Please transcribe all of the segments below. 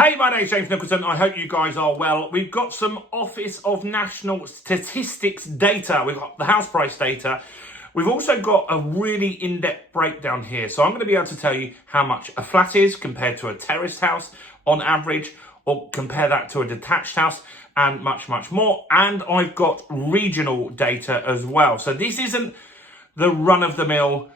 Hey, my name's James Nicholson. I hope you guys are well. We've got some Office of National Statistics data. We've got the house price data. We've also got a really in-depth breakdown here. So I'm going to be able to tell you how much a flat is compared to a terraced house on average, or compare that to a detached house, and much, much more. And I've got regional data as well. So this isn't the run-of-the-mill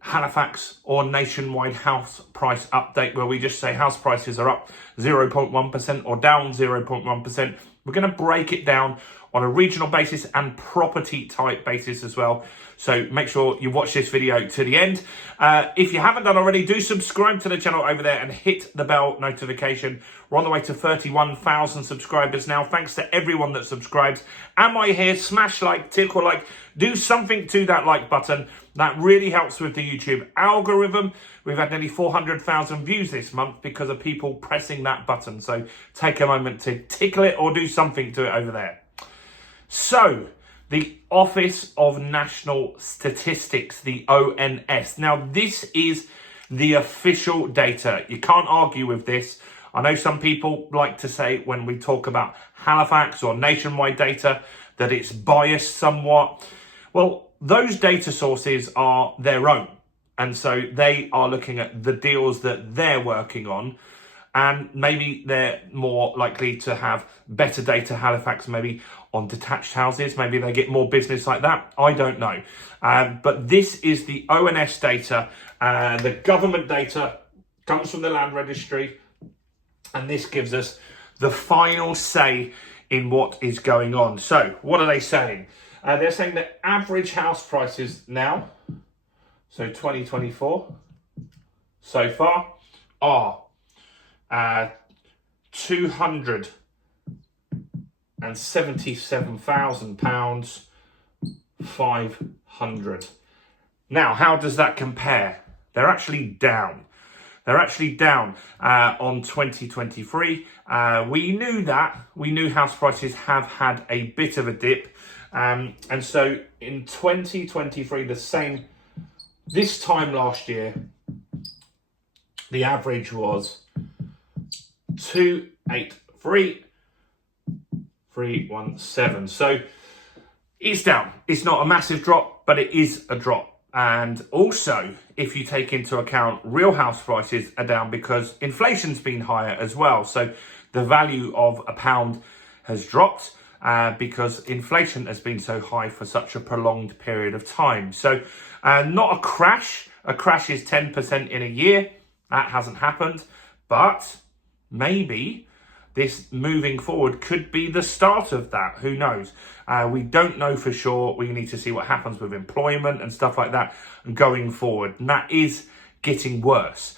Halifax or nationwide house price update where we just say house prices are up 0.1% or down 0.1%. We're going to break it down on a regional basis and property type basis as well. So make sure you watch this video to the end. If you haven't done already, do subscribe to the channel over there and hit the bell notification. We're on the way to 31,000 subscribers now. Thanks to everyone that subscribes. Am I here? Smash like, tickle like, do something to that like button. That really helps with the YouTube algorithm. We've had nearly 400,000 views this month because of people pressing that button. So take a moment to tickle it or do something to it over there. So, the Office of National Statistics, the ONS. Now, this is the official data. You can't argue with this. I know some people like to say when we talk about Halifax or nationwide data that it's biased somewhat. Well, those data sources are their own. And so they are looking at the deals that they're working on. And maybe they're more likely to have better data, Halifax, maybe on detached houses. Maybe they get more business like that. I don't know. But this is the ONS data. The government data comes from the land registry. And this gives us the final say in what is going on. So what are they saying? They're saying that average house prices now, so 2024, so far, are £277,000, 500. Now, how does that compare? They're actually down. They're actually down on 2023. We knew that. We knew house prices have had a bit of a dip. And so in 2023, the same, this time last year, the average was 283,317. So it's down. It's not a massive drop, but it is a drop. And also, if you take into account real house prices are down because inflation's been higher as well. So the value of a pound has dropped because inflation has been so high for such a prolonged period of time. So not a crash. A crash is 10% in a year. That hasn't happened. But maybe this moving forward could be the start of that. Who knows? We don't know for sure. We need to see what happens with employment and stuff like that going forward. And that is getting worse.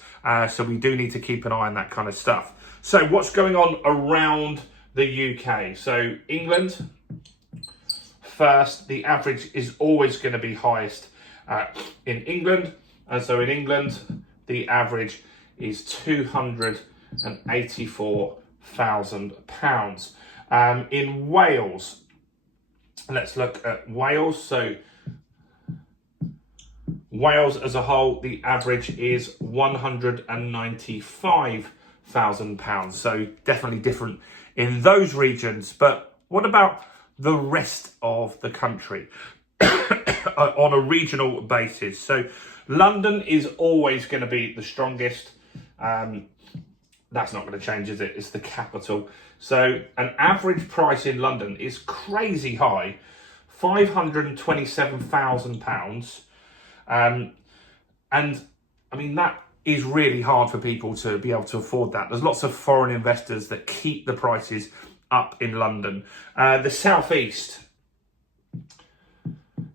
So we do need to keep an eye on that kind of stuff. So what's going on around the UK? So England, first, the average is always going to be highest in England. So in England, the average is £284,000. In Wales, let's look at Wales. So Wales as a whole, the average is £195,000. So definitely different in those regions. But what about the rest of the country on a regional basis? So London is always going to be the strongest. That's not going to change, is it? It's the capital. So an average price in London is crazy high, £527,000. And I mean, that is really hard for people to be able to afford that. There's lots of foreign investors that keep the prices up in London. The Southeast,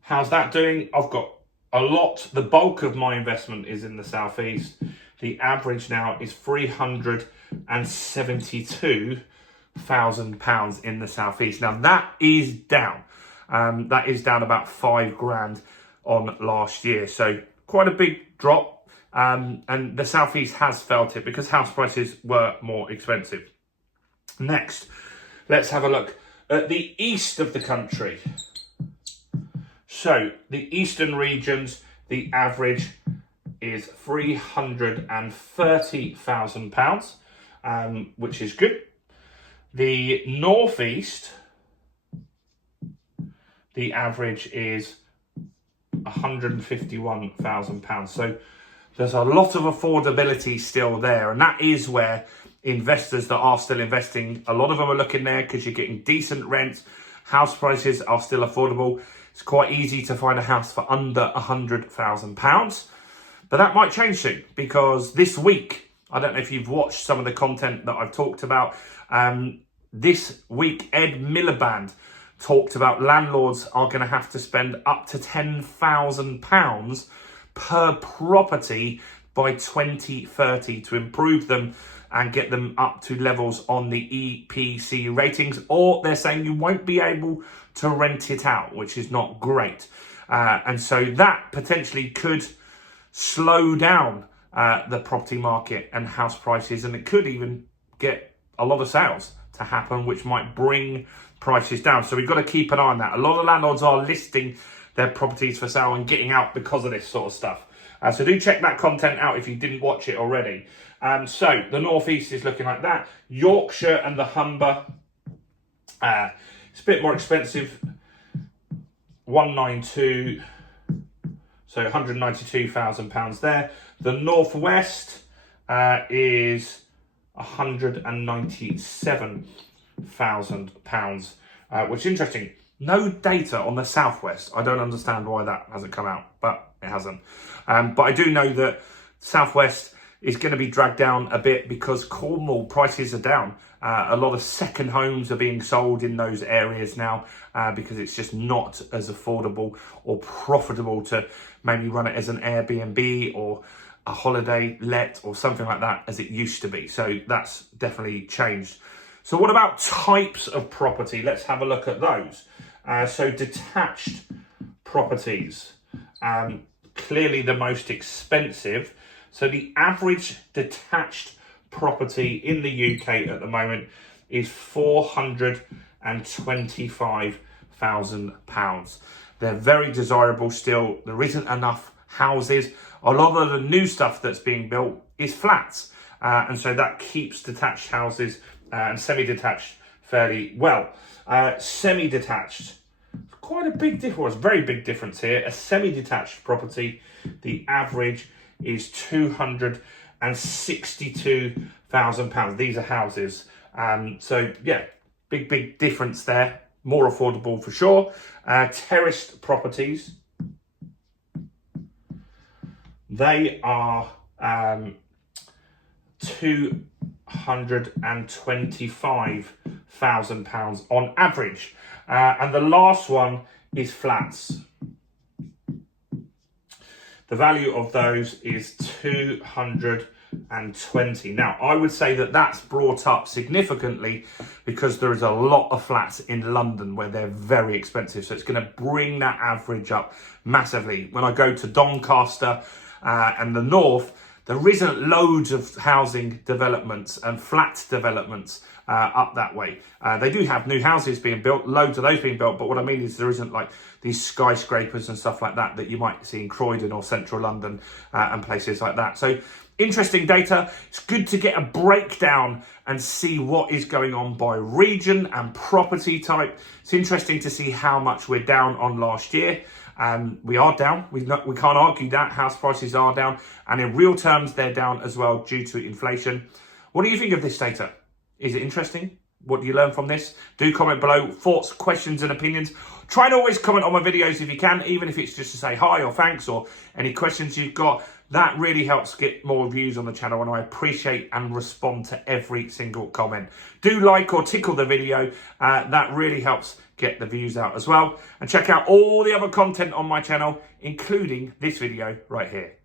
how's that doing? I've got a lot. The bulk of my investment is in the Southeast. The average now is £372,000 in the Southeast. Now that is down. That is down about £5,000 on last year. So quite a big drop. And the Southeast has felt it because house prices were more expensive. Next, let's have a look at the east of the country. So the eastern regions, the average is £330,000. which is good. The northeast, the average is £151,000. So there's a lot of affordability still there. And that is where investors that are still investing, a lot of them are looking there because you're getting decent rents. House prices are still affordable. It's quite easy to find a house for under £100,000. But that might change soon, because this week, I don't know if you've watched some of the content that I've talked about. This week, Ed Miliband talked about landlords are going to have to spend up to £10,000 per property by 2030 to improve them and get them up to levels on the EPC ratings, or they're saying you won't be able to rent it out, which is not great. And so that potentially could slow down the property market and house prices, and it could even get a lot of sales to happen, which might bring prices down. So we've got to keep an eye on that. A lot of landlords are listing their properties for sale and getting out because of this sort of stuff. So do check that content out if you didn't watch it already. So the northeast is looking like that. Yorkshire and the Humber, it's a bit more expensive. 192, so £192,000 there. The northwest is £197,000, which is interesting. No data on the southwest. I don't understand why that hasn't come out, but it hasn't. But I do know that southwest is going to be dragged down a bit because Cornwall prices are down. A lot of second homes are being sold in those areas now because it's just not as affordable or profitable to maybe run it as an Airbnb or a holiday let or something like that as it used to be. So that's definitely changed. So what about types of property? Let's have a look at those. So detached properties, clearly the most expensive. So the average detached property in the UK at the moment is £425,000. They're very desirable still. There isn't enough houses. A lot of the new stuff that's being built is flats. And so that keeps detached houses and semi-detached fairly well. Semi-detached, quite a big difference, very big difference here. A semi-detached property, the average is £262,000. These are houses. So yeah, big difference there. More affordable for sure. Terraced properties, they are £225,000 on average. And the last one is flats. The value of those is 220. Now, I would say that that's brought up significantly because there is a lot of flats in London where they're very expensive. So it's going to bring that average up massively. When I go to Doncaster and the north, there isn't loads of housing developments and flat developments up that way. They do have new houses being built, loads of those being built, but what I mean is there isn't like these skyscrapers and stuff like that you might see in Croydon or central London and places like that. So interesting data. It's good to get a breakdown and see what is going on by region and property type. It's interesting to see how much we're down on last year. We are down. We can't argue that. House prices are down. And in real terms, they're down as well due to inflation. What do you think of this data? Is it interesting? What do you learn from this? Do comment below. Thoughts, questions and opinions. Try and always comment on my videos if you can, even if it's just to say hi or thanks or any questions you've got. That really helps get more views on the channel, and I appreciate and respond to every single comment. Do like or tickle the video. That really helps get the views out as well. And check out all the other content on my channel, including this video right here.